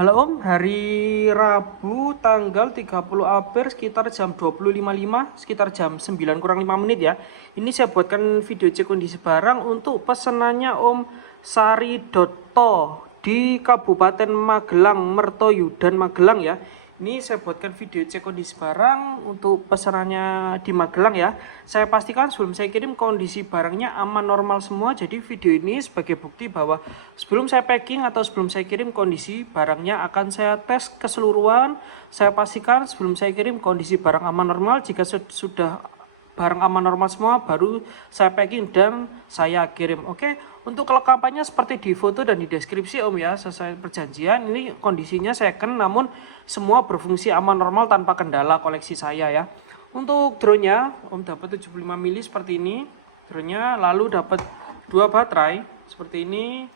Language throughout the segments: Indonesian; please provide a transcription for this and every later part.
Halo Om, hari Rabu tanggal 30 April sekitar jam 20.55, sekitar jam 9 kurang 5 menit ya. Ini saya buatkan video cek kondisi barang untuk pesanannya Om Sari.to di Kabupaten Magelang, Mertoyudan Magelang ya. Ini saya buatkan video cek kondisi barang untuk pesanannya di Magelang ya. Saya pastikan sebelum saya kirim kondisi barangnya aman normal semua. Jadi video ini sebagai bukti bahwa sebelum saya packing atau sebelum saya kirim kondisi barangnya akan saya tes keseluruhan. Saya pastikan sebelum saya kirim kondisi barang aman normal. Jika sudah barang aman normal semua baru saya packing dan saya kirim. Oke, untuk kelengkapannya seperti di foto dan di deskripsi Om ya, sesuai perjanjian. Ini kondisinya second namun semua berfungsi aman normal tanpa kendala koleksi saya ya. Untuk drone-nya Om dapat 75 mili seperti ini drone-nya, lalu dapat 2 baterai seperti ini,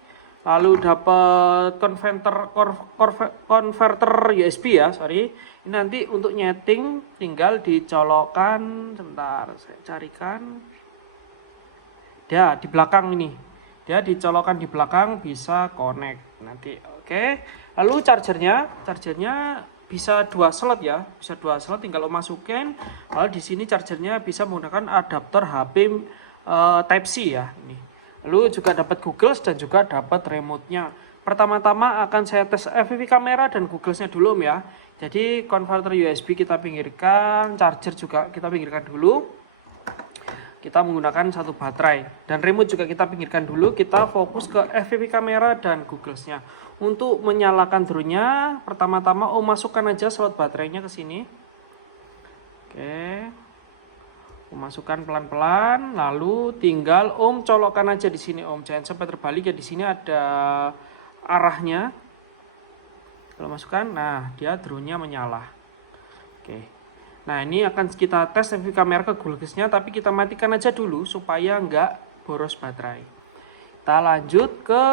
lalu dapat konverter USB ya, sorry. Ini nanti untuk nyeting tinggal dicolokkan, sebentar saya carikan. Dia di belakang ini. Dia dicolokkan di belakang bisa connect nanti. Oke. Lalu chargernya bisa 2 slot ya, bisa 2 slot tinggal masukin. Lalu di sini chargernya bisa menggunakan adaptor HP Type C ya ini. Lalu juga dapat Google dan juga dapat remote-nya. Pertama-tama akan saya tes FPV kamera dan Google-nya dulu Om ya. Jadi konverter USB kita pinggirkan, charger juga kita pinggirkan dulu. Kita menggunakan satu baterai dan remote juga kita pinggirkan dulu. Kita fokus ke FPV kamera dan Google-nya. Untuk menyalakan drone-nya, pertama-tama Om masukkan aja slot baterainya ke sini. Oke. Masukkan pelan-pelan, lalu tinggal Om colokkan aja di sini Om, jangan sampai terbalik ya. Di sini ada arahnya. Kalau masukkan, nah dia drone-nya menyala. Oke. Nah ini akan kita tes FPV kamera ke Google-nya, tapi kita matikan aja dulu supaya nggak boros baterai. Kita lanjut ke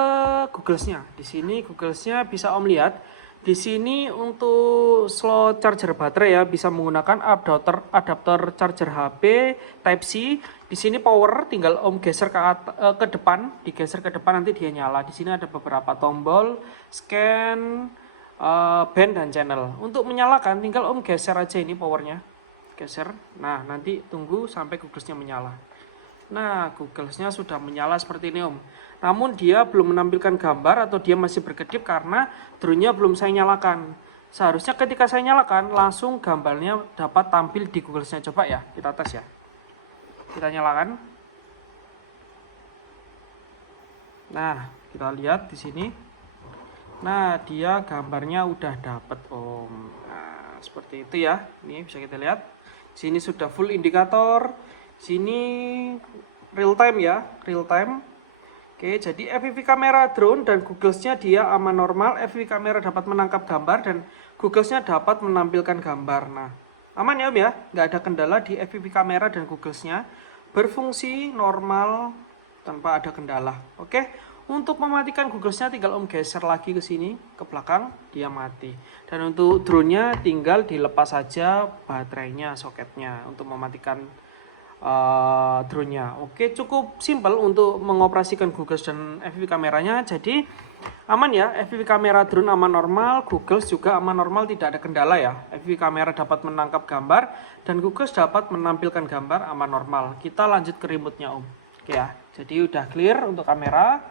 Google-nya. Di sini Google-nya bisa Om lihat. Di sini untuk slot charger baterai ya, bisa menggunakan adapter charger HP Type C. Di sini power tinggal Om geser ke depan, digeser ke depan nanti dia nyala. Di sini ada beberapa tombol, scan, band dan channel. Untuk menyalakan tinggal Om geser aja ini powernya. Geser. Nah, nanti tunggu sampai Google-nya menyala. Nah, Google-nya sudah menyala seperti ini Om. Namun dia belum menampilkan gambar atau dia masih berkedip karena drone-nya belum saya nyalakan. Seharusnya ketika saya nyalakan langsung gambarnya dapat tampil di Google-nya. Coba ya, kita tes ya. Kita nyalakan. Nah, kita lihat di sini. Nah, dia gambarnya udah dapat Om. Nah, seperti itu ya. Ini bisa kita lihat. Sini sudah full indikator. Sini real time ya, real time. Oke, jadi FPV kamera drone dan Google-nya dia aman normal. FPV kamera dapat menangkap gambar dan Google-nya dapat menampilkan gambar. Nah, aman ya Om ya, nggak ada kendala di FPV kamera dan Google-nya. Berfungsi normal tanpa ada kendala. Oke, untuk mematikan Google-nya tinggal Om geser lagi ke sini, ke belakang, dia mati. Dan untuk drone-nya tinggal dilepas saja baterainya, soketnya untuk mematikan drone-nya. Oke, cukup simpel untuk mengoperasikan Google dan FPV kameranya. Jadi aman ya, FPV kamera drone aman normal, Google juga aman normal, tidak ada kendala ya. FPV kamera dapat menangkap gambar dan Google dapat menampilkan gambar aman normal. Kita lanjut ke remote-nya Om. Oke ya, jadi udah clear untuk kamera.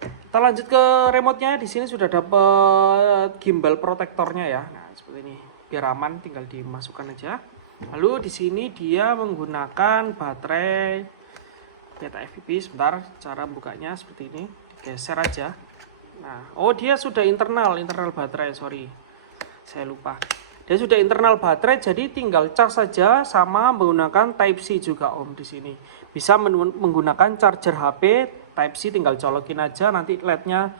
Kita lanjut ke remote-nya. Di sini sudah dapat gimbal protektornya ya. Nah, seperti ini. Biar aman tinggal dimasukkan aja. Lalu di sini dia menggunakan baterai Beta FPV. Sebentar, cara bukanya seperti ini. Digeser aja. Nah, oh dia sudah internal baterai, sorry. Saya lupa. Dia sudah internal baterai, jadi tinggal charge saja sama menggunakan Type C juga Om di sini. Bisa menggunakan charger HP Type C, tinggal colokin aja nanti LED-nya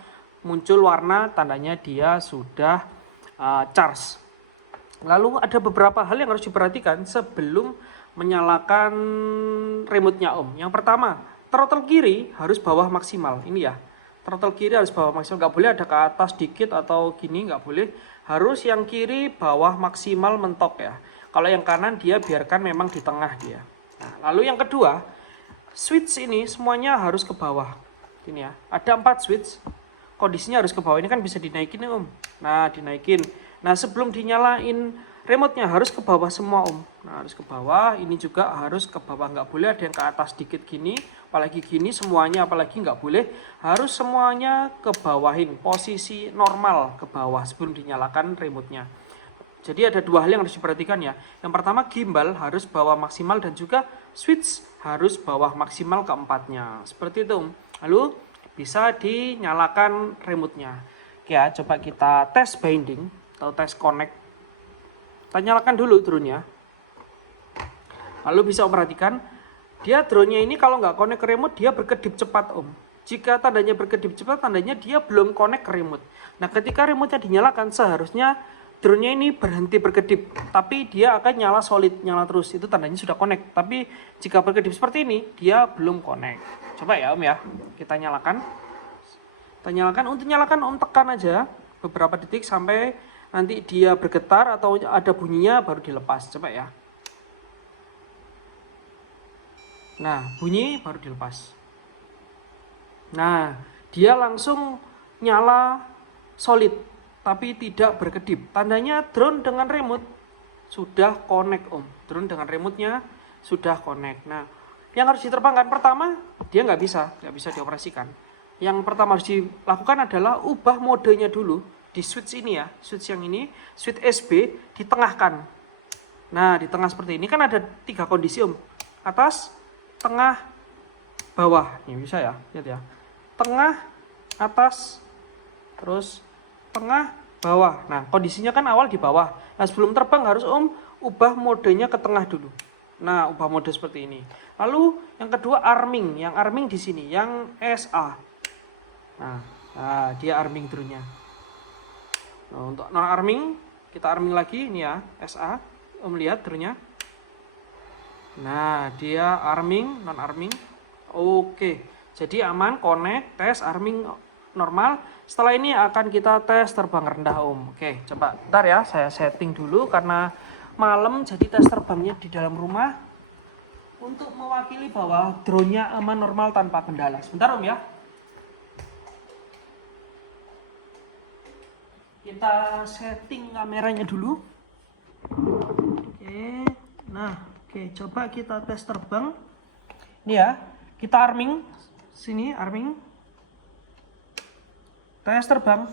muncul warna tandanya dia sudah charge. Lalu ada beberapa hal yang harus diperhatikan sebelum menyalakan remote-nya Om. Yang pertama, throttle kiri harus bawah maksimal. Ini ya, throttle kiri harus bawah maksimal. Nggak boleh ada ke atas dikit atau gini, nggak boleh. Harus yang kiri bawah maksimal mentok ya. Kalau yang kanan dia biarkan memang di tengah dia. Nah, lalu yang kedua, switch ini semuanya harus ke bawah. Ini ya, ada 4 switch. kondisinya harus ke bawah. Ini kan bisa dinaikin nih Om. Nah dinaikin. Nah sebelum dinyalain remote-nya harus ke bawah semua Om. Nah harus ke bawah. Ini juga harus ke bawah. Nggak boleh ada yang ke atas dikit gini. Apalagi gini semuanya. Apalagi nggak boleh. Harus semuanya ke bawahin. Posisi normal ke bawah sebelum dinyalakan remote-nya. Jadi ada dua hal yang harus diperhatikan ya. Yang pertama gimbal harus bawah maksimal dan juga switch harus bawah maksimal keempatnya. Seperti itu Om. Lalu bisa dinyalakan remote-nya. Oke ya, coba kita tes binding atau tes connect. Kita nyalakan dulu drone-nya. Lalu bisa Om perhatikan, dia drone-nya ini kalau nggak connect ke remote dia berkedip cepat Om. Jika tandanya berkedip cepat, tandanya dia belum connect ke remote. Nah ketika remote-nya dinyalakan seharusnya drone-nya ini berhenti berkedip, tapi dia akan nyala solid, nyala terus. Itu tandanya sudah connect. Tapi jika berkedip seperti ini, dia belum connect. Coba ya Om ya, kita nyalakan. Kita nyalakan, untuk nyalakan Om tekan aja beberapa detik sampai nanti dia bergetar atau ada bunyinya baru dilepas. Coba ya. Nah, bunyi baru dilepas. Nah, dia langsung nyala solid tapi tidak berkedip. Tandanya drone dengan remote sudah connect Om. Drone dengan remote-nya sudah connect. Nah, yang harus diterbangkan pertama, dia nggak bisa dioperasikan. Yang pertama harus dilakukan adalah ubah modenya dulu di switch ini ya, switch yang ini, switch SB ditengahkan. Nah, di tengah seperti ini kan ada 3 kondisi Om. Atas, tengah, bawah. Ini bisa ya, lihat ya. Tengah, atas, terus tengah, bawah. Nah, kondisinya kan awal di bawah. Nah, sebelum terbang harus Om ubah modenya ke tengah dulu. Nah, ubah mode seperti ini. Lalu yang kedua arming. Yang arming di sini, yang SA. Nah, dia arming drone-nya. Nah, untuk non arming, kita arming lagi ini ya, SA. Om lihat drone-nya. Nah, dia arming, non arming. Oke. Jadi aman, connect, tes arming normal. Setelah ini akan kita tes terbang rendah Om. Oke, coba bentar ya, saya setting dulu karena malam jadi tes terbangnya di dalam rumah untuk mewakili bahwa drone-nya aman normal tanpa kendala. Sebentar Om ya. Kita setting kameranya dulu. Oke. Nah, oke, coba kita tes terbang. Ini ya, kita arming. Sini arming. Tes terbang.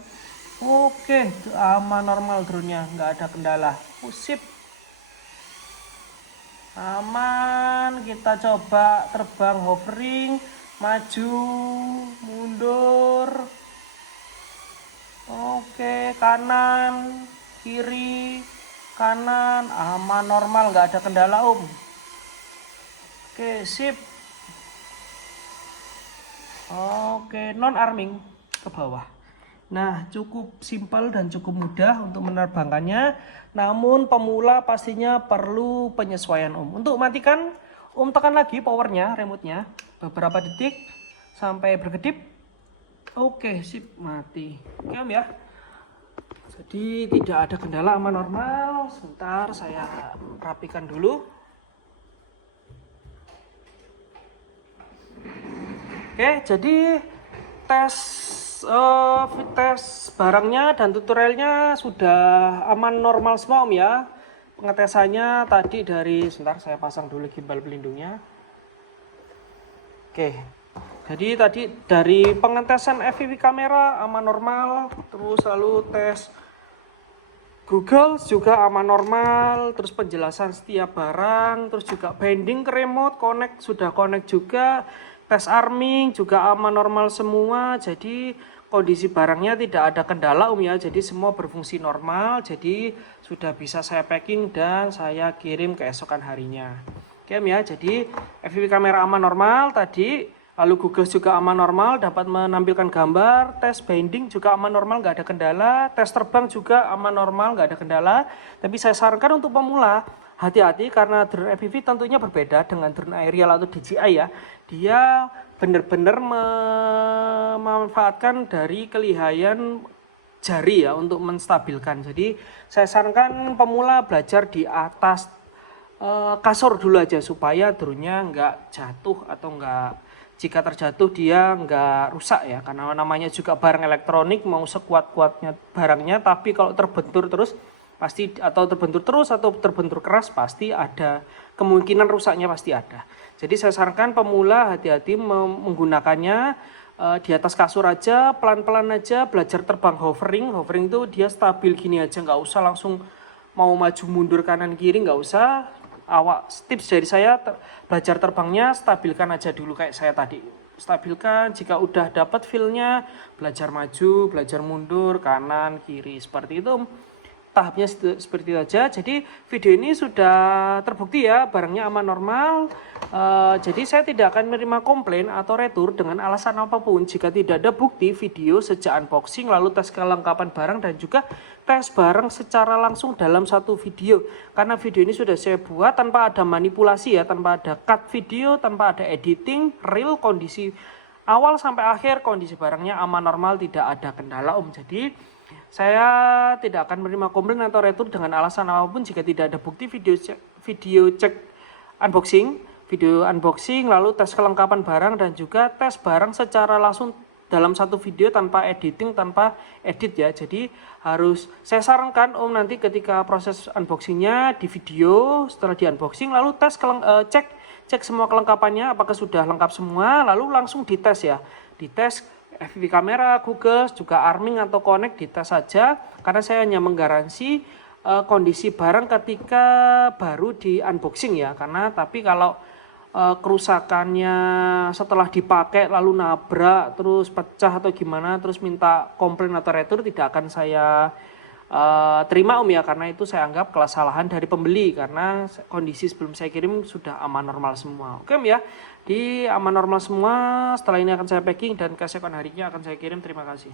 Oke, aman normal drone-nya, nggak ada kendala. Sip. Aman, kita coba terbang hovering, maju, mundur. Oke, kanan, kiri, kanan, aman normal, nggak ada kendala Om. Oke, sip. Oke, non arming ke bawah. Nah, cukup simpel dan cukup mudah untuk menerbangkannya. Namun pemula pastinya perlu penyesuaian Om. Untuk matikan, Om tekan lagi powernya, remote-nya. Beberapa detik sampai berkedip. Oke, sip, mati. Oke Om ya. Jadi tidak ada kendala, aman normal. Sebentar saya rapikan dulu. Oke, jadi tes barangnya dan tutorialnya sudah aman normal semua Om ya. Pengetesannya tadi dari, sebentar saya pasang dulu gimbal pelindungnya. Oke, jadi tadi dari pengetesan FPV kamera aman normal, terus lalu tes Google juga aman normal, terus penjelasan setiap barang, terus juga binding ke remote, connect sudah connect juga. Tes arming juga aman normal semua, jadi kondisi barangnya tidak ada kendala Om ya, jadi semua berfungsi normal, jadi sudah bisa saya packing dan saya kirim keesokan harinya. Oke Om ya, jadi FPV kamera aman normal tadi, lalu Google juga aman normal, dapat menampilkan gambar, tes binding juga aman normal, nggak ada kendala, tes terbang juga aman normal, nggak ada kendala, tapi saya sarankan untuk pemula, hati-hati karena drone FPV tentunya berbeda dengan drone aerial atau DJI ya. Dia benar-benar memanfaatkan dari kelihayan jari ya untuk menstabilkan. Jadi saya sarankan pemula belajar di atas kasur dulu aja supaya drone-nya nggak jatuh atau nggak jika terjatuh dia nggak rusak ya, karena namanya juga barang elektronik, mau sekuat-kuatnya barangnya tapi kalau terbentur terus pasti, atau terbentur terus atau terbentur keras, pasti ada kemungkinan rusaknya, pasti ada. Jadi saya sarankan pemula hati-hati menggunakannya, di atas kasur aja, pelan-pelan aja, belajar terbang hovering. Hovering itu dia stabil gini aja, nggak usah langsung mau maju mundur kanan kiri, nggak usah. Tips dari saya, belajar terbangnya stabilkan aja dulu kayak saya tadi. Stabilkan, jika udah dapat feel-nya, belajar maju, belajar mundur, kanan, kiri, seperti itu. Tahapnya seperti itu aja. Jadi video ini sudah terbukti ya, barangnya aman normal. Jadi saya tidak akan menerima komplain atau retur dengan alasan apapun jika tidak ada bukti video sejak unboxing, lalu tes kelengkapan barang, dan juga tes barang secara langsung dalam satu video. Karena video ini sudah saya buat tanpa ada manipulasi ya, tanpa ada cut video, tanpa ada editing, real kondisi awal sampai akhir, kondisi barangnya aman normal, tidak ada kendala om. Jadi saya tidak akan menerima komplain atau retur dengan alasan apapun jika tidak ada bukti video cek unboxing, video unboxing, lalu tes kelengkapan barang, dan juga tes barang secara langsung dalam satu video tanpa editing, tanpa edit ya. Jadi harus saya sarankan om nanti ketika proses unboxingnya di video, setelah di unboxing lalu tes cek semua kelengkapannya apakah sudah lengkap semua, lalu langsung dites ya. Dites FPV kamera, Google, juga arming atau connect, dites saja, karena saya hanya menggaransi kondisi barang ketika baru di unboxing ya. Karena tapi kalau kerusakannya setelah dipakai lalu nabrak terus pecah atau gimana, terus minta komplain atau retur, tidak akan saya terima om ya, karena itu saya anggap kesalahan dari pembeli, karena kondisi sebelum saya kirim sudah aman normal semua. Oke om ya, di aman normal semua. Setelah ini akan saya packing dan keesokan harinya akan saya kirim. Terima kasih.